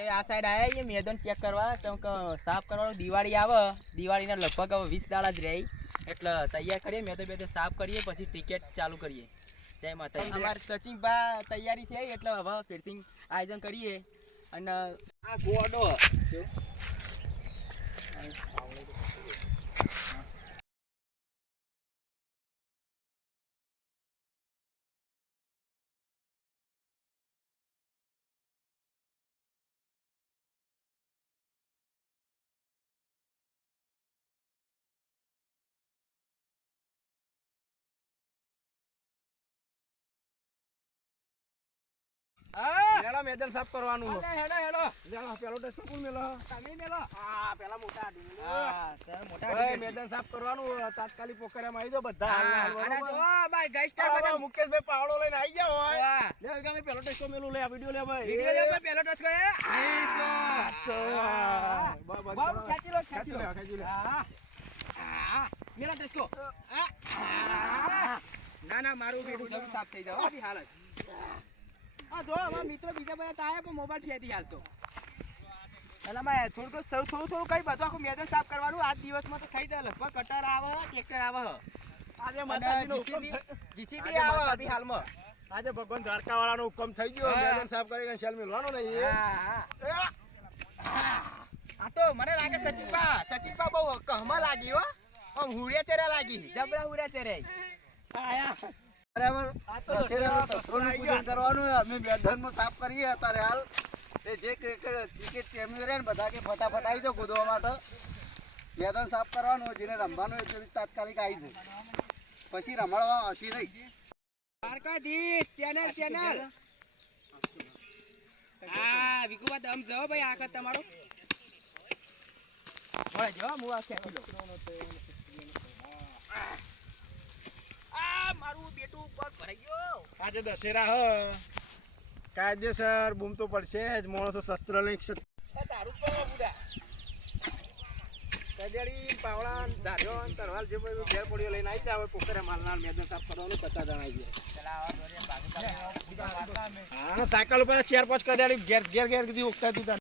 આ સાઈડ આયા છે મેદાન ચેક કરવા તો સાફ કરવાનું દિવાળી આવે દિવાળીના લગભગ 20 દાડા જ રહી એટલે તૈયાર કરીએ મેં તો બે સાફ કરીએ પછી ટિકિટ ચાલુ કરીએ જય માતા અમારે સચિનભા તૈયારી થઈ એટલે હવે ફેરથી આયોજન કરીએ અને આ ગોડો મેલા મેદાન સાફ કરવાનું હેડો હેડો લેલો પેલો ડસ્ટો કોણ મેલો તમે મેલો હા પેલા મોટા હા સર મોટા ઓય મેદાન સાફ કરવાનું તાત્કાલિક પોખરિયામાં આવી જાવ બધા હાલ અને જો ભાઈ ગેસ્ટર બધા મુકેશભાઈ પાવડો લઈને આવી જાવ હોય વાહ લે ગામે પેલો ડસ્ટો મેલું લે આ વિડિયો લે ભાઈ વિડિયો લે ભાઈ પેલો ટચ કરે બાબ ખેંચી લો હા મેલા ટચકો ના ના મારું બેડું સબ સાફ થઈ જાવ અભી હાલત આ જો અમારા મિત્રો બીજા બધા તાયા પણ મોબાઈલ ફેંકી હાલતો એટલે મેં થોડું કઈ બધું આખું મેદાન સાફ કરવાનું આજ દિવસમાં તો થઈ જાય લગભગ કટર આવે ટ્રેક્ટર આવે આજે માતાજીનો હુકમ જીસીબી આવે અભી હાલમાં આજે ભગવાન દ્વારકા વાળાનો હુકમ થઈ ગયો મેદાન સાફ કરીને શેલ મેલવાનો ને આ તો મને લાગે સચિનભા બહુ કહમાં લાગી હો આમ હુરિયા ચેરા લાગી જબરા હુરિયા ચેરે આયા બરાબર પૂજન કરવાનું અમે મેદાનમાં સાફ કરીએ અત્યારે હાલ એ જે ક્રિકેટ પ્રેમીઓ રહે ને બધા કે ફટાફટ આવી જાઓ કૂદવા માટે મેદાન સાફ કરવાનું જેને રમવાનું એ તાત્કાલિક આવી જાય પછી રમાડવા આવશે નહીં ચેનલ હા વિકુબા દમ જો ભાઈ આખત તમારો મળે જો હું આ ખેંચી લો મારું બેટું પગ ભરાઈ ગયો આજે દશેરા હ કાયદેસર બૂમ તો પડશે જ માણસો શસ્ત્ર લઈને તારું તો બુડા કજડી પાવડા ધાર્યો તરવાલ જે બધું ઘેર પડ્યો લઈને આવી જાવ પોખરે માલનાર મેદાન સાફ કરવાનું 50 જણા આવી જાય હા સાયકલ ઉપર 4-5 કજાડી ઘેર ઘેર ઘેર કીધી ઉગતા દીધા